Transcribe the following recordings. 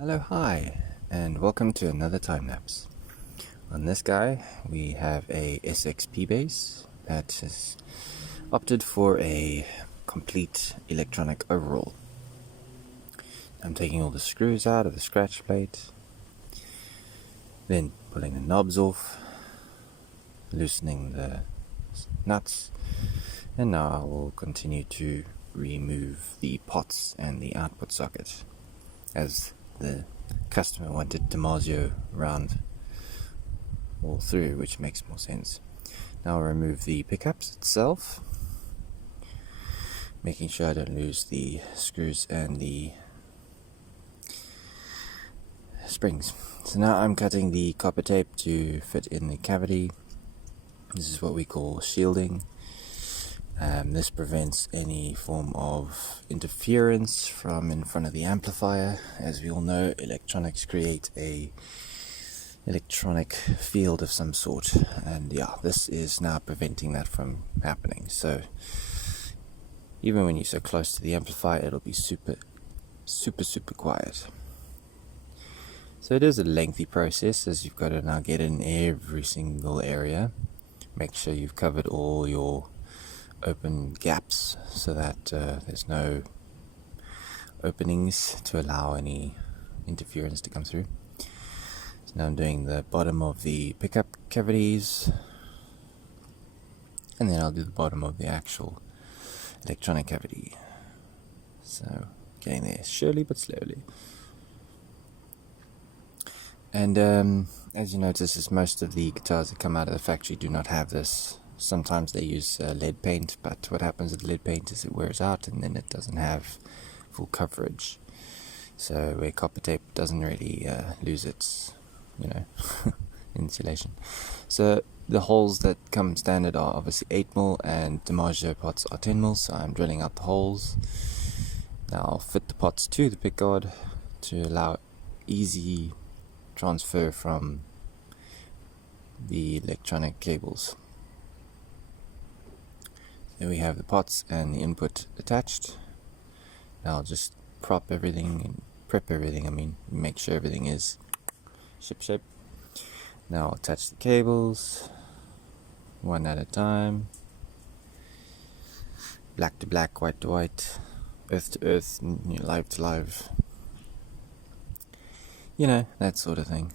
Hello, hi, and welcome to another time lapse. On this guy, we have a SXP base that has opted for a complete electronic overhaul. I'm taking all the screws out of the scratch plate, then pulling the knobs off, loosening the nuts, and now I will continue to remove the pots and the output socket, as the customer wanted Dimarzio round all through, which makes more sense. Now I'll remove the pickups itself, making sure I don't lose the screws and the springs. So now I'm cutting the copper tape to fit in the cavity. This is what we call shielding. This prevents any form of interference from in front of the amplifier. As we all know, electronics create a electronic field of some sort, and this is now preventing that from happening. So even when you're so close to the amplifier, it'll be super quiet. So it is a lengthy process, as you've got to now get in every single area. Make sure you've covered all your open gaps so that there's no openings to allow any interference to come through. So now I'm doing the bottom of the pickup cavities, and then I'll do the bottom of the actual electronic cavity. So getting there slowly but slowly. And as you notice, is most of the guitars that come out of the factory do not have this. Sometimes they use lead paint, but what happens with lead paint is it wears out and then it doesn't have full coverage. So where copper tape doesn't really lose its, insulation. So the holes that come standard are obviously 8mm, and Dimarzio pots are 10mm, so I'm drilling out the holes. Now I'll fit the pots to the pickguard to allow easy transfer from the electronic cables. There we have the pots and the input attached. Now I'll just prep everything, make sure everything is ship. Now I'll attach the cables one at a time. Black to black, white to white, earth to earth, live to live. That sort of thing.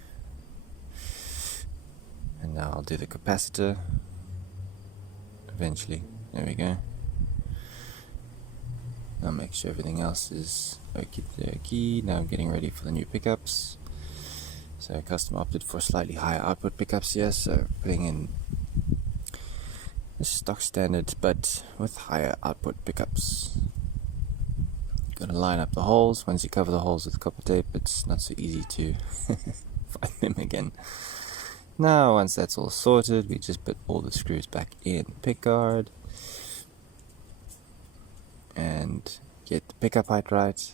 And now I'll do the capacitor eventually. There we go. I'll make sure everything else is okie. Now I'm getting ready for the new pickups. So custom opted for slightly higher output pickups here, so putting in the stock standard but with higher output pickups. Got to line up the holes. Once you cover the holes with copper tape, it's not so easy to find them again. Now once that's all sorted, we just put all the screws back in the pickguard and get the pickup height right,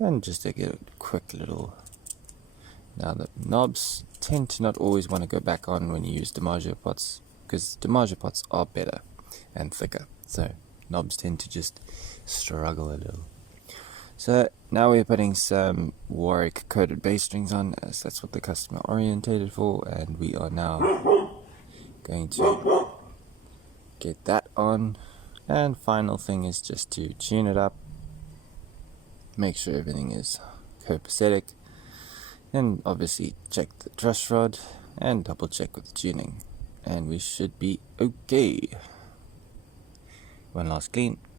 and just to get a quick little. Now the knobs tend to not always want to go back on when you use Dimarzio pots, because Dimarzio pots are better and thicker, so knobs tend to just struggle a little. So now we're putting some Warwick coated bass strings on, as that's what the customer orientated for, and we are now going to get that on. And final thing is just to tune it up, make sure everything is copacetic, and obviously check the truss rod and double check with the tuning, and we should be okay. One last clean.